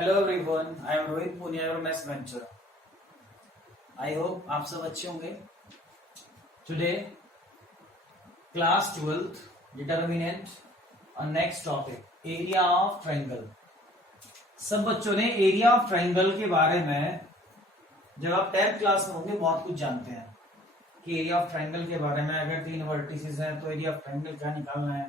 Hello everyone, I am Rohit Punia your maths venture. I hope आप सब अच्छे होंगे। टुडे क्लास 12th डिटर्मिनेंट और next topic area of triangle. सब बच्चों ने एरिया ऑफ ट्रायंगल के बारे में जब आप 10th क्लास में होंगे बहुत कुछ जानते हैं कि एरिया ऑफ ट्रायंगल के बारे में अगर 3 वर्टिसेस हैं तो एरिया ऑफ ट्रायंगल क्या निकालना है।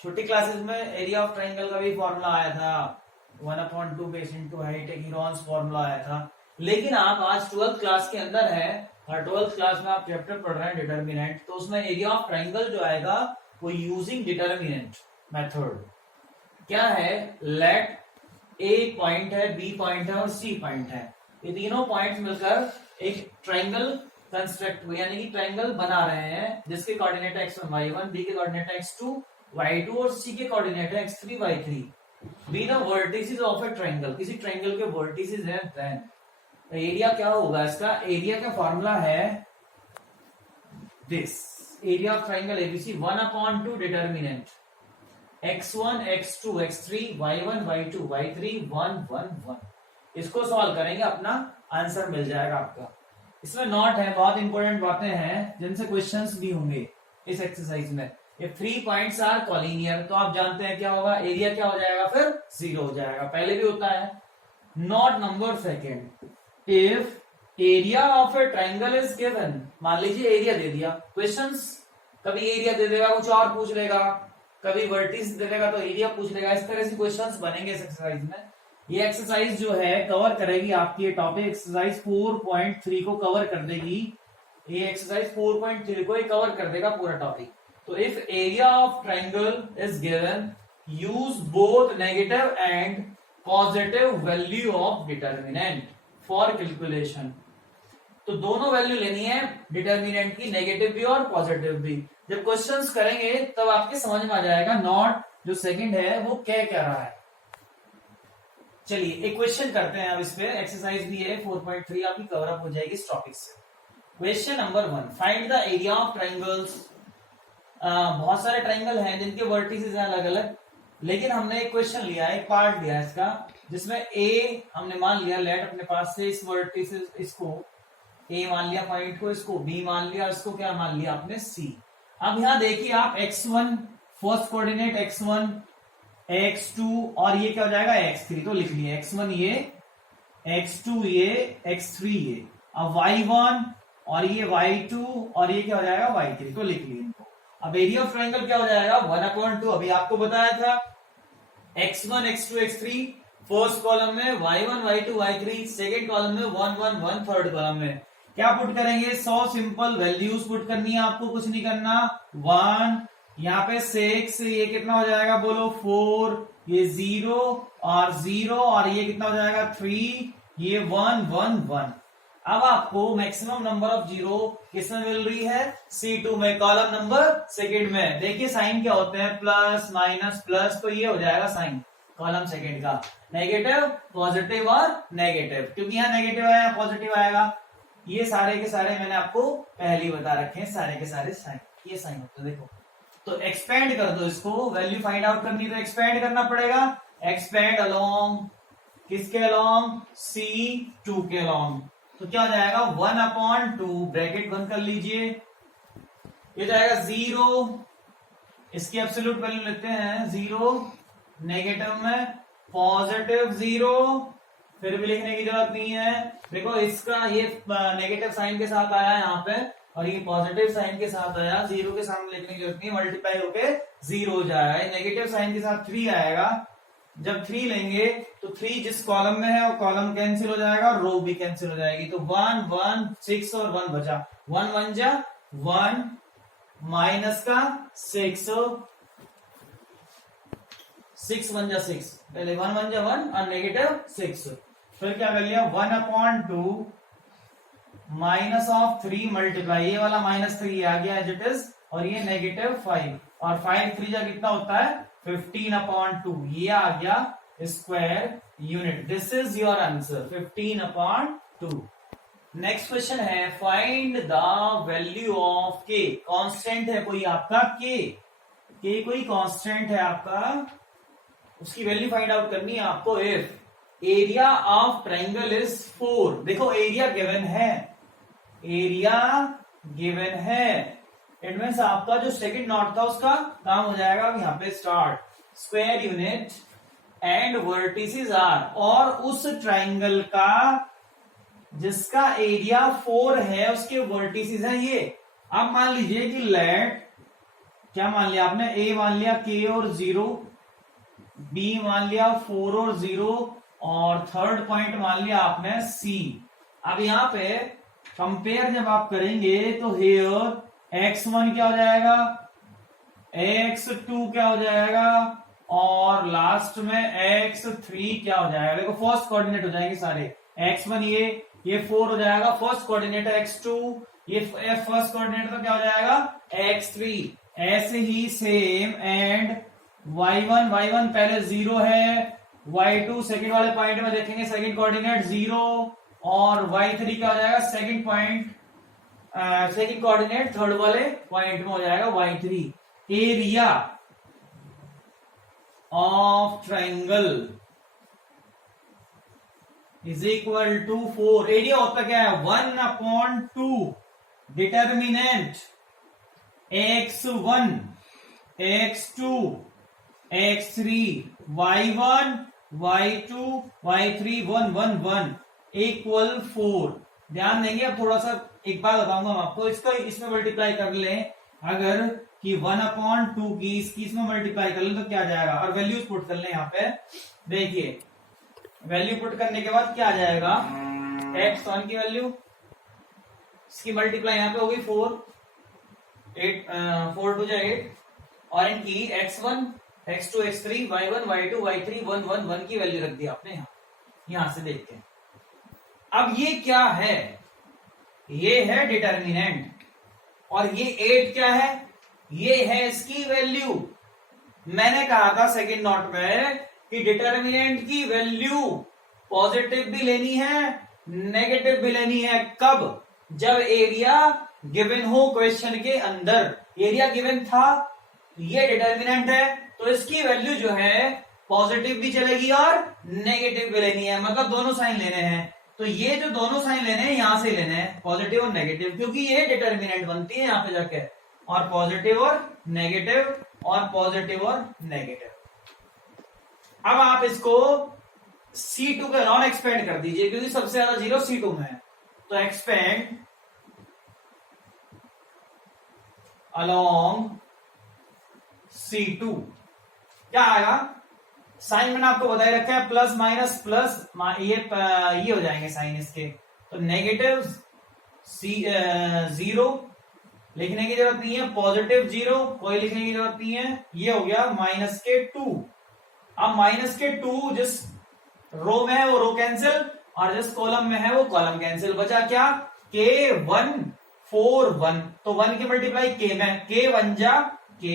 छोटी क्लासेस में एरिया ऑफ ट्रायंगल का भी फॉर्मूला आया था, 1/2 बेस इनटू हाइट, एक हीरोन्स फॉर्मूला आया था। लेकिन आप आज 12th क्लास के अंदर है और 12th क्लास में आप चैप्टर पढ़ रहे हैं डिटर्मिनेंट, तो उसमें एरिया ऑफ ट्रायंगल जो आएगा वो यूजिंग डिटर्मिनेंट मेथड। क्या है, लेट ए पॉइंट है, बी पॉइंट है और सी पॉइंट है, ये तीनों पॉइंट्स मिलकर एक ट्रायंगल कंस्ट्रक्ट हुए, यानी कि ट्रायंगल बना रहे हैं जिसके कोऑर्डिनेट x1 y1, बी के कोऑर्डिनेट x2 y2 और सी के कोऑर्डिनेट है x3 y3। Be the vertices of A triangle, किसी ट्रायंगल के वर्टिसेस हैं, देन एरिया क्या होगा इसका। एरिया का फॉर्मूला है this, area of triangle ABC 1/2 determinant x1 x2 x3 y1 y2 y3 1 1 1। इसको सॉल्व करेंगे, अपना आंसर मिल जाएगा आपका। इसमें नोट है, बहुत इंपॉर्टेंट बातें हैं जिनसे क्वेश्चंस भी होंगे इस एक्सरसाइज में। ये 3 पॉइंट्स आर कॉलिनियर, तो आप जानते हैं क्या होगा, एरिया क्या हो जाएगा, फिर 0 हो जाएगा, पहले भी होता है। Note number second, if area of A triangle is given, मान लीजिए एरिया दे दिया, क्वेश्चंस कभी एरिया दे देगा कुछ और पूछ लेगा, कभी वर्टिस दे देगा तो एरिया पूछ लेगा, इस तरह से क्वेश्चंस बनेंगे इस एक्सरसाइज में। ये एक्सरसाइज जो है कवर करेगी आपकी ये टॉपिक, एक्सरसाइज 4.3 को कवर कर देगी। ये एक्सरसाइज 4.3 को कवर कर देगा पूरा टॉपिक। तो if area of triangle is given, use both negative and positive value of determinant for calculation. तो दोनों वैल्यू लेनी है डिटर्मिनेंट की, नेगेटिव भी और पॉजिटिव भी। जब क्वेश्चंस करेंगे तब आपके समझ में आ जाएगा नॉट जो सेकंड है वो क्या कह रहा है। चलिए एक क्वेश्चन करते हैं अब इस पे, एक्सरसाइज भी है 4.3 आपकी कवर अप हो जाएगी इस टॉपिक से। Question number 1, find the area of triangles. बहुत सारे ट्रायंगल हैं जिनके वर्टिसेस हैं अलग अलग, लेकिन हमने एक क्वेश्चन लिया है, एक पार्ट लिया है इसका, जिसमें ए हमने मान लिया, लेट अपने पास से इस वर्टिसेस, इसको ए मान लिया पॉइंट को, इसको बी मान लिया, इसको क्या मान लिया आपने सी। अब यहां देखिए आप x1 first coordinate x1 x2 और ये क्या हो जाएगा x3, तो लिख लिए x1 ये, x2 ये, x3 ये। अब y1 और ये y2 और ये क्या हो जाएगा y3, तो लिख लिए इनको। अब एरिया ऑफ ट्रायंगल क्या हो जाएगा 1/2, अभी आपको बताया था x1 x2 x3 first column में, y1 y2 y3 second column में, 1 1 1 थर्ड कॉलम में। क्या पुट करेंगे, 100 सिंपल वैल्यूज पुट करनी है आपको, कुछ नहीं करना। 1 यहाँ पे 6, ये कितना हो जाएगा बोलो 4, ये 0 और 0 और ये कितना हो जाएगा 3, ये 1 1 1। अब आपको मैक्सिमम नंबर ऑफ जीरो किसमें मिल रही है, C2 में, कॉलम नंबर सेकंड में। देखिए साइन क्या होते हैं, प्लस माइनस प्लस, तो ये हो जाएगा साइन कॉलम सेकंड का, नेगेटिव पॉजिटिव और नेगेटिव, क्योंकि यहाँ नेगेटिव आया पॉजिटिव आएगा। ये सारे के सारे मैंने आपको पहले ही बता रखे हैं, सारे के सारे साइन, ये साइन होते हैं देखो। तो एक्सपेंड कर दो इसको, वैल्यू फाइंड आउट करनी तो एक्सपेंड करना पड़ेगा। एक्सपेंड अलोंग, किसके अलोंग, C2 के अलोंग, तो क्या हो जाएगा 1/2, ब्रैकेट बंद कर लीजिए, ये जाएगा 0, इसकी एब्सोल्यूट वैल्यू लेते हैं 0, नेगेटिव में पॉजिटिव 0, फिर भी लिखने की जरूरत नहीं है। देखो इसका ये नेगेटिव साइन के साथ आया यहाँ पे और ये पॉजिटिव साइन के साथ आया, 0 के सामने लिखने की जरूरत नहीं, मल्टीप्लाई होके 0 हो जाएगा। नेगेटिव साइन के साथ 3 आएगा, जब 3 लेंगे तो 3 जिस कॉलम में है वो कॉलम कैंसिल हो जाएगा और रो भी कैंसिल हो जाएगी, तो 1 1 6 और 1 बचा, 1 1 जा 1 माइनस का 6 6 1 जा 6, पहले 1 1 जा 1 और नेगेटिव 6, फिर क्या कर लिया 1/2 माइनस ऑफ 3 मल्टीप्लाई, ये वाला -3 आ गया एज इट इज, और ये -5 और 5 3 जा कितना होता है 15/2, ये आ गया square unit. This is your answer 15/2। Next question है, फाइंड द वैल्यू ऑफ के। कांस्टेंट है कोई आपका के कोई कांस्टेंट है आपका, उसकी वैल्यू फाइंड आउट करनी है आपको। If area of triangle is 4। देखो एरिया गिवन है, एरिया गिवन है, इट मीन्स आपका जो सेकंड नॉट था उसका काम हो जाएगा। अब यहाँ पे start, square unit and vertices are, और उस ट्राइंगल का जिसका एरिया 4 है उसके वर्टिसेस है ये। अब मान लीजिए कि लेट, क्या मान लिया आपने, ए मान लिया k और 0, बी मान लिया 4 और 0, और थर्ड पॉइंट मान लिया आपने C। अब यहां पे कंपेयर जब आप करेंगे तो हेयर x1 क्या हो जाएगा, x2 क्या हो जाएगा, और लास्ट में x3 क्या हो जाएगा। देखो फर्स्ट कोऑर्डिनेट हो जाएंगे सारे, x1 ये 4 हो जाएगा, फर्स्ट कोऑर्डिनेट x2, ये फर्स्ट कोऑर्डिनेट तो क्या हो जाएगा x3। ऐसे ही सेम एंड y1 पहले 0 है, y2 सेकंड वाले पॉइंट में देखेंगे सेकंड कोऑर्डिनेट 0, और y3 क्या हो जाएगा second point, second coordinate third वाले पॉइंट में हो जाएगा y3। Area of triangle is equal to 4। एरिया होता क्या है 1/2 determinant x1 x2 x3 y1 y2 y3 1 1 1 equal 4। ध्यान देंगे, अब थोड़ा सा एक बार बताऊंगा मैं आपको, इसका इसमें मल्टीप्लाई कर लें अगर कि 1/2 की इसकी इसमें मल्टीप्लाई कर लें तो क्या जाएगा, और वैल्यूज पुट कर लें यहाँ पे। देखिए वैल्यू पुट करने के बाद क्या आ जाएगा, x1 की वैल्यू, इसकी मल्टीप्लाई यहाँ पे होगी 4 2 8, और इनकी x1 x2 x3 y1 y2 y3 1 1 1 की वैल्यू रख दी आपने यहां से देख के। अब ये क्या है, ये है डिटर्मिनेंट, और ये 8 क्या है, ये है इसकी वैल्यू। मैंने कहा था सेकंड नोट में कि डिटर्मिनेंट की वैल्यू पॉजिटिव भी लेनी है नेगेटिव भी लेनी है। कब, जब एरिया गिवन हो क्वेश्चन के अंदर। एरिया गिवन था, ये डिटर्मिनेंट है, तो इसकी वैल्यू जो है पॉजिटिव भी चलेगी और नेगेटिव भी लेनी है, मतलब दोनों साइन लेने हैं। तो ये जो दोनों साइन लेने हैं यहां से लेने हैं, पॉजिटिव और नेगेटिव, क्योंकि ये डिटर्मिनेंट बनती है यहां पे जाके, और पॉजिटिव और नेगेटिव और पॉजिटिव और नेगेटिव। अब आप इसको C2 का नॉन एक्सपेंड कर दीजिए, क्योंकि सबसे ज्यादा 0 C2 में है, तो एक्सपेंड अलोंग C2 क्या आएगा, साइन मैंने आपको बताया रखा है प्लस माइनस प्लस, ये हो जाएंगे साइन इसके, तो नेगेटिव 0 लिखने की जरूरत नहीं है, पॉजिटिव 0 कोई लिखने की जरूरत नहीं है, ये हो गया माइनस के 2। अब माइनस के 2 जिस रो में है वो रो कैंसिल, और जिस कॉलम में है वो कॉलम कैंसिल, बचा क्या k1 4 1, तो 1 की मल्टीप्लाई k में, k 1 जा k,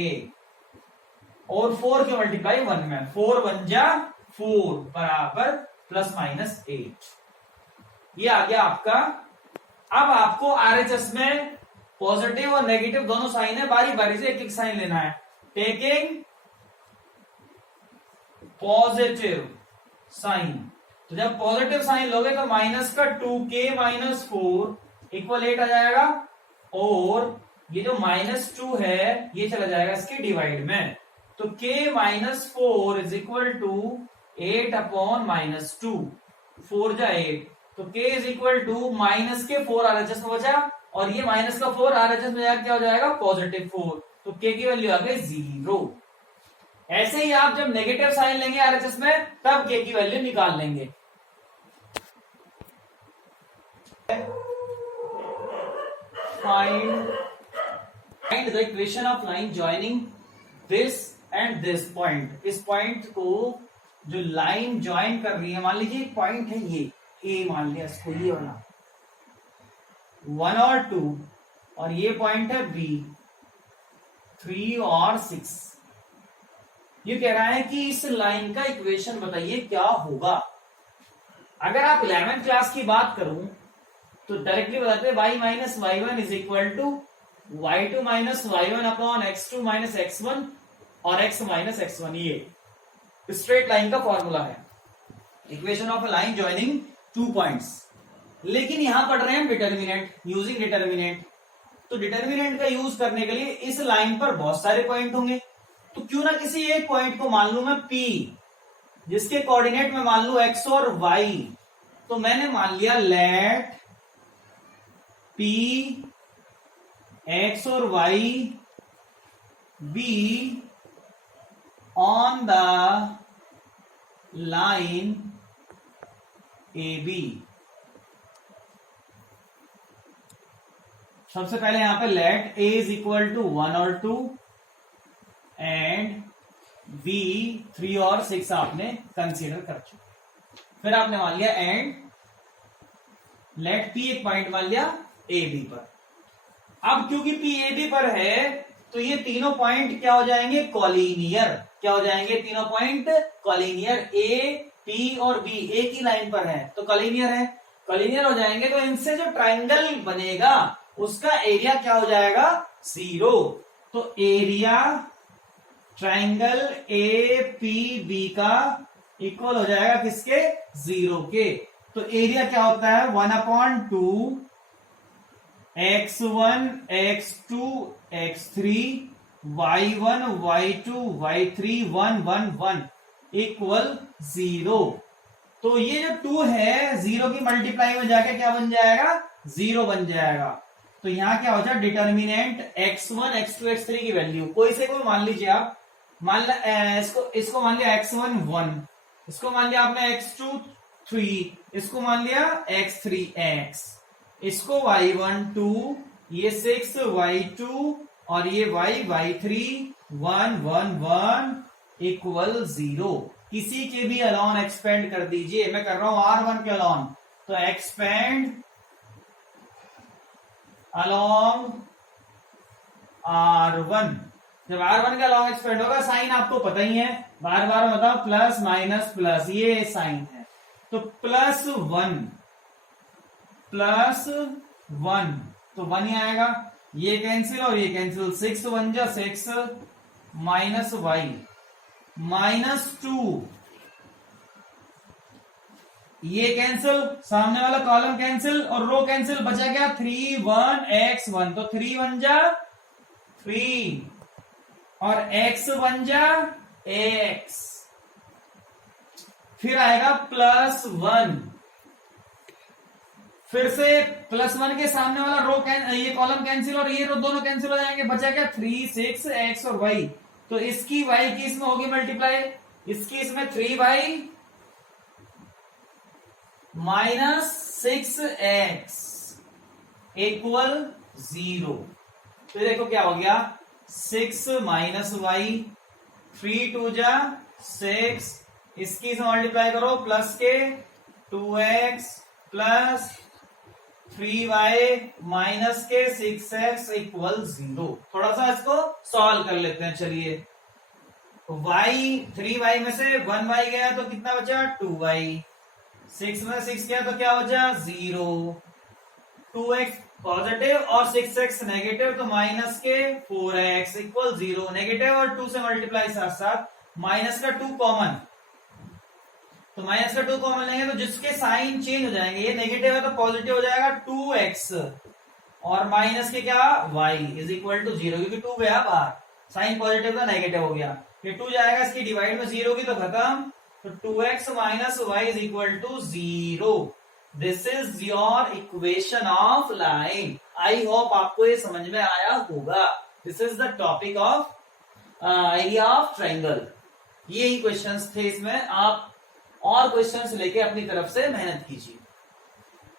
और 4 की मल्टीप्लाई 1 में, 4 1 जा 4 बराबर प्लस माइनस 8। ये आ गया आपका। अब आपको आरएचएस में पॉजिटिव और नेगेटिव दोनों साइन है, बारी बारी से एक एक साइन लेना है। टेकिंग पॉजिटिव साइन, तो जब पॉजिटिव साइन लोगे तो माइनस का 2k माइनस 4 इक्वल 8 आ जाएगा, और ये जो -2 है ये चला जाएगा इसके डिवाइड में, तो k minus 4 is equal to 8 upon -2, 4 जा 8, तो k is equal to minus के 4 आरएचएस में बचा, और ये माइनस का 4 आरएचएस में क्या हो जाएगा पॉजिटिव 4, तो k की वैल्यू आ गई 0। ऐसे ही आप जब नेगेटिव साइन लेंगे आरएचएस में तब k की वैल्यू निकाल लेंगे। Find the equation of line joining this and this point. इस पॉइंट को जो लाइन ज्वाइन कर रही है, मान लीजिए एक पॉइंट है ये ए, मान लिया इसको, ये वाला 1 और 2, और ये पॉइंट है बी 3 और 6। ये कह रहा है कि इस लाइन का इक्वेशन बताइए क्या होगा। अगर आप 11th क्लास की बात करूं तो डायरेक्टली बताते हैं y minus y1 is equal to y2 minus y1 upon x2 minus x1 और x माइनस x1, ये स्ट्रेट लाइन का फॉर्मूला है। Equation of a line joining 2 points. लेकिन यहां पढ़ रहे हैं डिटर्मिनेंट, यूजिंग डिटर्मिनेंट। तो डिटर्मिनेंट का यूज करने के लिए इस लाइन पर बहुत सारे पॉइंट होंगे, तो क्यों ना किसी एक पॉइंट को मान लू मैं P, जिसके कोऑर्डिनेट में मान लू x और y। तो मैंने मान लिया लेट P x और y be on the line AB। सबसे पहले यहां पे let A is equal to 1 और 2 एंड B 3 और 6 आपने कंसीडर कर चुके। फिर आपने मान लिया एंड लेट P एक पॉइंट मान लिया AB पर। अब क्योंकि P AB पर है तो ये तीनों पॉइंट क्या हो जाएंगे, कॉलिनियर। क्या हो जाएंगे तीनों पॉइंट, कॉलिनियर। A P और B एक ही लाइन पर है तो कॉलिनियर है, कॉलिनियर हो जाएंगे। तो इनसे जो ट्राइंगल बनेगा उसका एरिया क्या हो जाएगा, 0। तो एरिया ट्राइंगल APB का इक्वल हो जाएगा किसके, 0 के। तो एरिया क्या होता है 1/2 x1 x2 x3 y1 y2 y3 1 1 1 equal 0। तो ये जो 2 है 0 की मल्टीप्लाई में जाके क्या बन जाएगा, 0 बन जाएगा। तो यहां क्या हो जाए डिटर्मिनेंट x1 x2 x3 की वैल्यू कोई से कोई मान लीजिए आप, मान इसको मान लिया x1 1, इसको मान लिया आपने x2 3, इसको मान लिया x3 x, इसको y1 2, ये 6 y2 और ये y3 1 1 1 इक्वल 0। किसी के भी अलॉन एक्सपेंड कर दीजिए, मैं कर रहा हूं R1 के अलॉन, तो एक्सपेंड along R1। जब R1 का अलॉन्ग एक्सपेंड होगा साइन आपको पता ही है, बार बार बताओ प्लस माइनस प्लस, ये साइन है। तो +1 तो 1 ही आएगा, ये कैंसिल और ये कैंसिल, 6 1 जा 6 माइनस y -2, ये कैंसिल, सामने वाला कॉलम कैंसिल और रो कैंसिल, बचा क्या 3 1 x1। तो 3 1 जा 3 और x 1 जा x। फिर आएगा +1, फिर से +1 के सामने वाला रो ये कॉलम कैंसिल और ये रो दोनों कैंसिल हो जाएंगे, बचा क्या 3 6 x और y। तो इसकी y की इसमें होगी मल्टीप्लाई, इसकी इसमें 3y -6x इक्वल 0। तो देखो क्या हो गया 6 y 3 2 जा 6, इसकी से मल्टीप्लाई करो प्लस के 2x प्लस 3y माइनस के 6x इक्वल 0। थोड़ा सा इसको सॉल्व कर लेते हैं, चलिए। y 3y में से 1y गया तो कितना बचा 2y, 6 में 6 गया तो क्या बचा 0, 2x पॉजिटिव और 6x नेगेटिव तो माइनस के 4x इक्वल 0। नेगेटिव और 2 से मल्टीप्लाई साथ साथ, माइनस का 2 कॉमन, तो माइनस का 2 कॉमन लेंगे तो जिसके साइन चेंज हो जाएंगे, ये नेगेटिव है तो पॉजिटिव हो जाएगा 2x और माइनस के क्या y इज इक्वल टू 0, क्योंकि 2 गया बाहर, साइन पॉजिटिव का नेगेटिव हो गया, ये 2 जाएगा इसकी डिवाइड में 0 की तो खत्म, तो 2x minus y is equal to 0। This is your equation of line. I hope आपको ये समझ में आया होगा। This is the topic of area of triangle. यही क्वेश्चंस थे इसमें, आप और क्वेश्चंस लेके अपनी तरफ से मेहनत कीजिए।